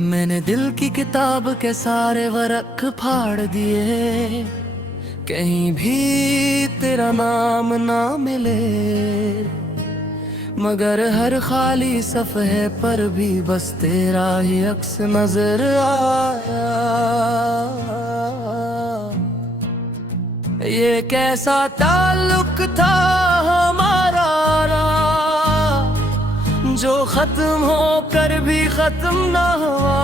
मैंने दिल की किताब के सारे वरख फाड़ दिए, कहीं भी तेरा नाम ना मिले, मगर हर खाली सफ़हे पर भी बस तेरा ही अक्स नजर आया। ये कैसा ताल्लुक था हमारा जो खत्म होकर भी खत्म ना हुआ,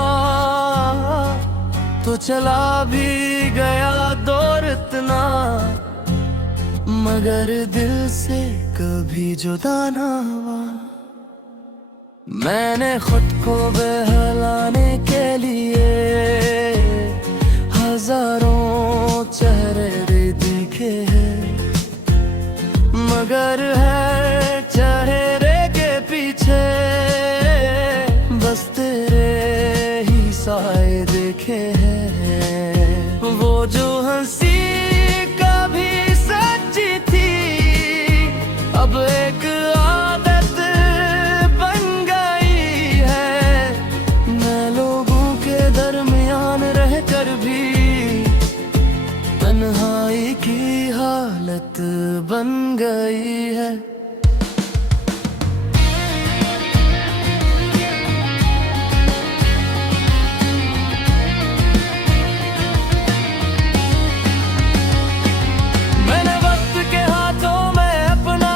तो चला भी गया दौर इतना, मगर दिल से कभी जुदा ना हुआ। मैंने खुद को बहलाने के लिए हजारों चेहरे देखे हैं, मगर है चेहरे के पीछे बस तेरे ही साए देखे हैं। वो जो हंसी कभी सच्ची थी अब एक आदत बन गई है। मैं लोगों के दरमियान रहकर भी तन्हाई की हालत बन गई है। मैंने वक्त के हाथों में अपना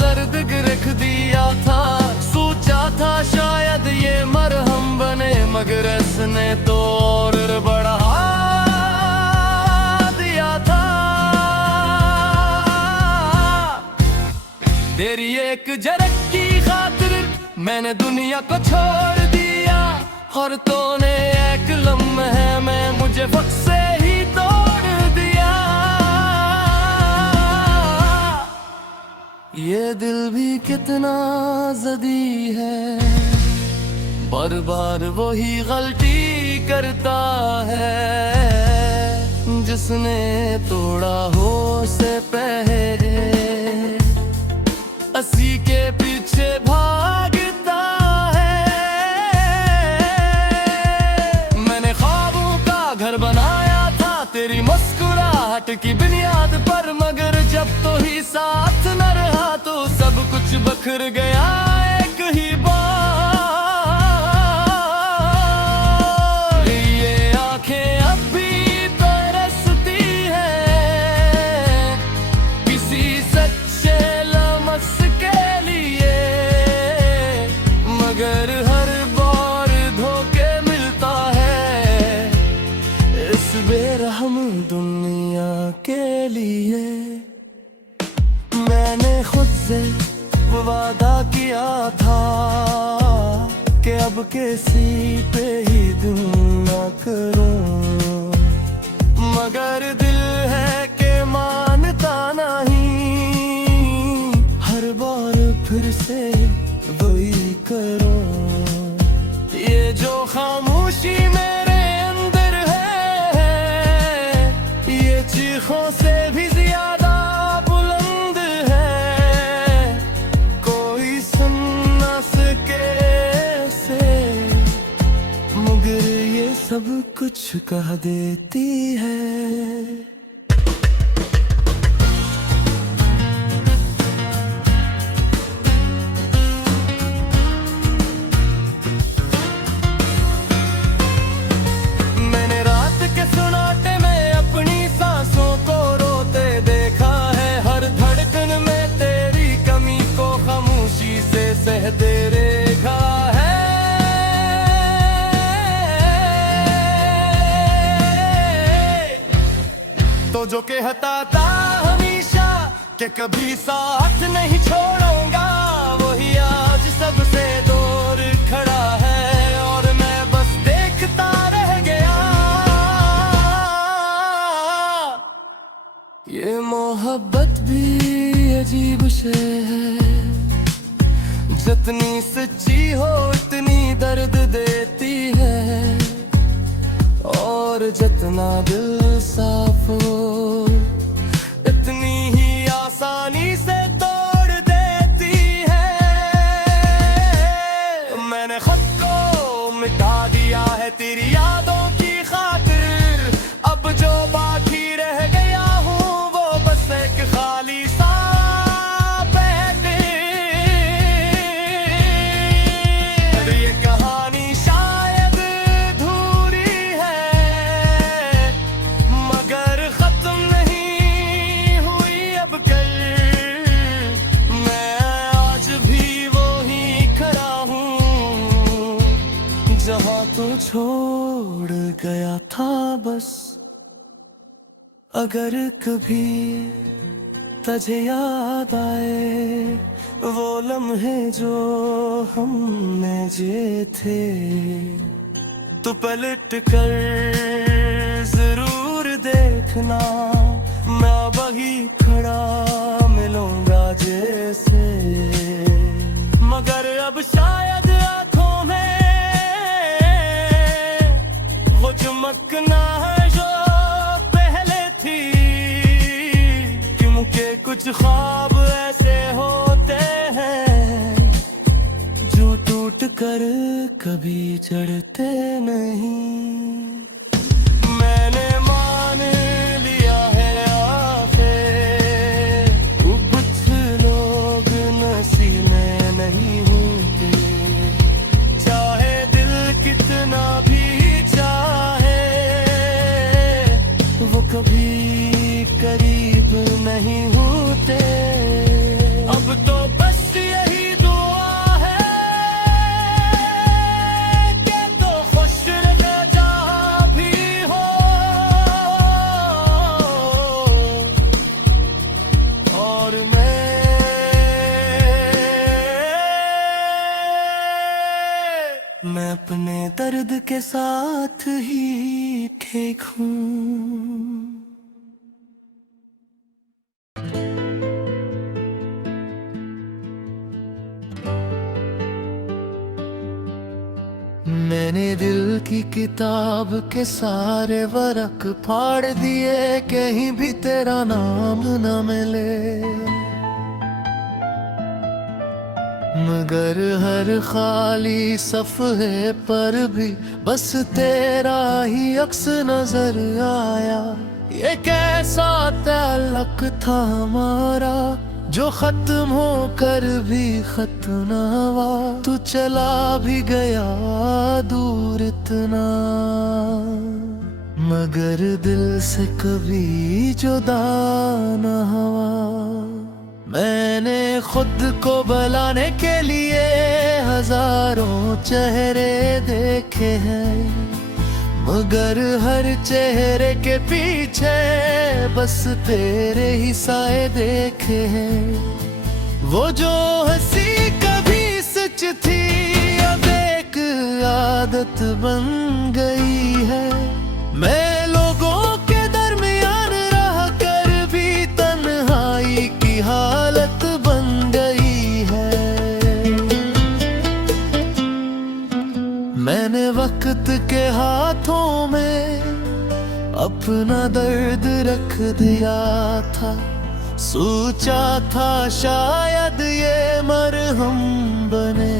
दर्द रख दिया था, सोचा था शायद ये मरहम बने, मगर इसने तो और बढ़ा दिया था। तेरी एक झलक की खातिर मैंने दुनिया को छोड़ दिया, और तूने एक लम्हे में मुझे वक्त से ही तोड़ दिया। ये दिल भी कितना ज़दी है, बार बार वही गलती करता है जिसने तोड़ा हो से पहले, अस्सी के पीछे भागता है। मैंने ख्वाबों का घर बनाया था तेरी मुस्कुराहट की बुनियाद पर, मगर जब तो ही साथ न रहा तो सब कुछ बखर गया एक ही बार। ये आंखें अब भी तरसती हैं किसी सच्चे लम्स के लिए, मगर हर बार धोखे मिलता है इस बेरहम दुनिया के लिए। मैंने खुद से वादा किया था कि अब किसी पे ही दिल ना करूं, मगर दिल है कि मानता नहीं, हर बार फिर से वही करूं। ये जो खामोशी मेरे अंदर है, ये चीखों से भी ज्यादा बुलंद है, कोई सुन ना सके से, मगर ये सब कुछ कह देती है। सहते रेखा है तो जो कहता था हमेशा कि कभी साथ नहीं छोड़ूंगा, वही आज सबसे दूर खड़ा है और मैं बस देखता रह गया। ये मोहब्बत भी अजीब शे है, जितनी सच्ची हो उतनी दर्द देती है, और जितना दिल साफ हो इतनी ही आसानी से तोड़ देती है। छोड़ गया था बस। अगर कभी तुझे याद आए वो लम्हे जो हमने जिए थे, तो पलट कर जरूर देखना, मैं वही खड़ा मिलूंगा जैसे। मगर अब शायद आंखों में वो चमक ना है जो पहले थी, क्योंकि कुछ ख्वाब ऐसे होते हैं जो टूट कर कभी चढ़ते नहीं। मैंने मान लिया है आखिर कुछ लोग नसीब में नहीं होते, चाहे दिल कितना भी चाहे वो कभी करीब नहीं होते। अब तो बस यही दुआ है कि तो खुश रहे जहाँ भी हो, और मैं अपने दर्द के साथ ही ठीक हूँ। मैंने दिल की किताब के सारे वरक फाड़ दिए, कहीं भी तेरा नाम न मिले, मगर हर खाली सफ़हे पर भी बस तेरा ही अक्स नजर आया। ये कैसा ताल्लुक था हमारा जो खत्म होकर भी खत्म ना हुआ, तू चला भी गया दूर इतना, मगर दिल से कभी जुदा न हुआ। मैंने खुद को बुलाने के लिए हजारों चेहरे देखे हैं, मगर हर चेहरे के पीछे बस तेरे ही साए देखे हैं। वो जो हंसी कभी सच थी अब एक आदत बन गई है। मैं लोगों के दरमियान रह कर भी तन्हाई की हालत बन गई है। मैंने वक्त के हाथों में अपना दर्द रख दिया था, सोचा था शायद ये मरहम बने,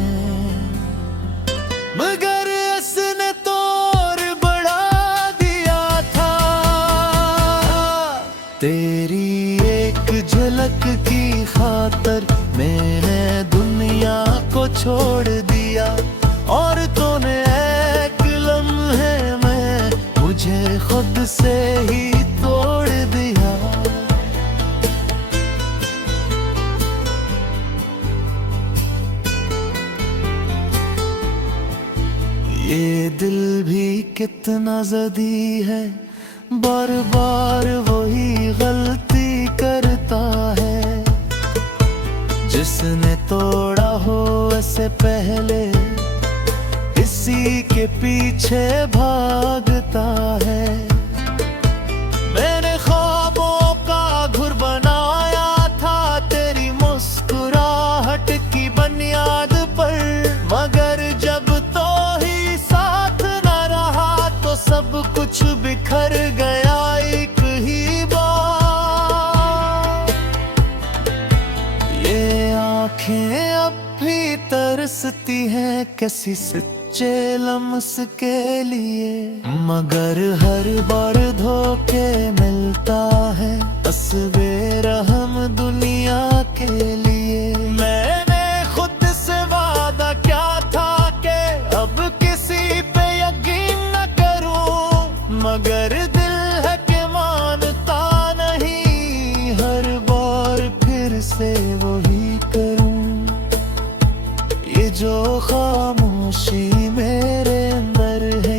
मगर इसने तो और बढ़ा दिया था। तेरी एक झलक की खातर मैंने दुनिया को छोड़ दिया, और तूने एक लम्हे में मुझे खुद से ही तोड़ दिया। ये दिल भी कितना ज़दी है, बार बार वही गलती करता है। जिसने तोड़ा हो ऐसे पहले इसी के पीछे भागता है। मैंने ख्वाबों का घुर बनाया था तेरी मुस्कुराहट की बुनियाद पर, मगर जब तो ही साथ न रहा तो सब कुछ बिखर गया एक ही बार। ये आंखें अब भी तरसती हैं किसी सच्चे लम्स के लिए, मगर हर बार धोखे मिलता है तस्वीर हम दुनिया के लिए। मैंने खुद से वादा क्या था कि अब किसी पे यकीन न करूं, मगर दिल है कि मानता नहीं, हर बार फिर से वही करूं। ये जो खामोशी मेरे अंदर है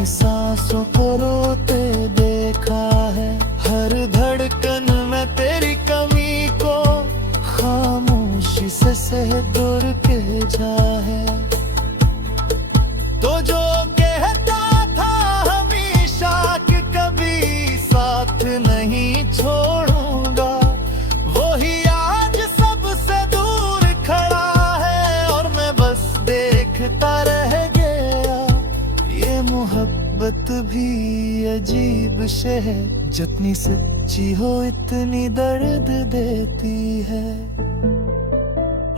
अपनी सांसों को रोते देखा है, हर धड़कन में तेरी कमी को खामोशी से सह दूर के जा है। तो जो कहता था हमेशा कि कभी साथ नहीं छोड़ूंगा, वही आज सबसे दूर खड़ा है और मैं बस देखता रह गया। ये मोहब्बत भी अजीब शे है, जितनी सच्ची हो इतनी दर्द देती है,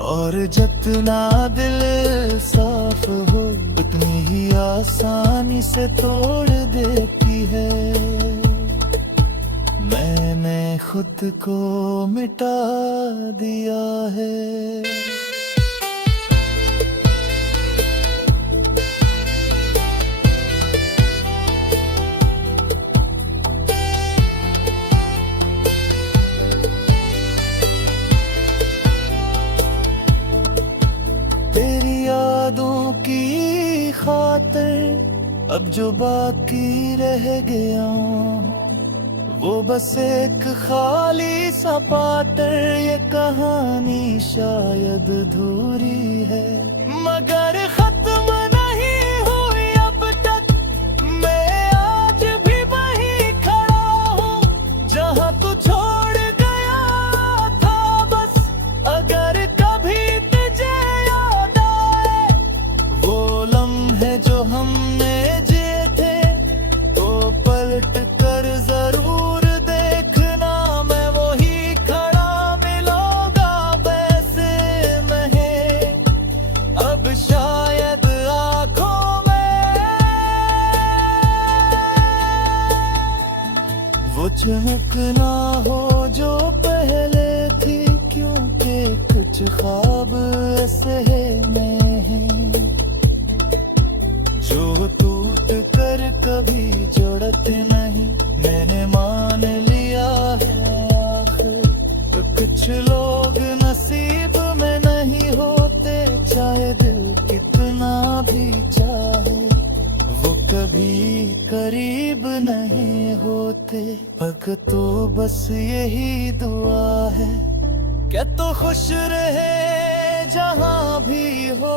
और जितना दिल साफ हो उतनी ही आसानी से तोड़ देती है। मैंने खुद को मिटा दिया है। तेरी यादों की खातिर अब जो बाकी रह गया, वो बस एक खाली सा पात्र। ये कहानी शायद अधूरी है, मगर खत्म नहीं हुई अब तक। मैं आज भी वहीं खड़ा हूँ जहाँ तू छोड़ गया था बस। अगर कभी तुझे याद आए वो लम्हे जो हमने जिए थे, तो पलट कर जरूर देखना, मैं वही खड़ा मिलूंगा वैसे में। अब शायद आंखों में वो चमक ना हो जो पहले थी, क्योंकि कुछ ख्वाब ऐसे में हैं जो टूट कर कभी जुड़ते नहीं। मैंने मान लिया है आखिर, तो कुछ लोग नसीब में नहीं होते, चाहे दिल कितना भी चाहे वो कभी करीब नहीं होते। पग तो बस यही दुआ है कि तो खुश रहे जहां भी हो,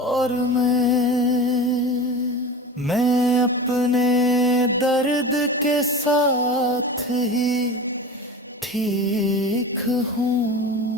और मैं अपने दर्द के साथ ही ठीक हूँ।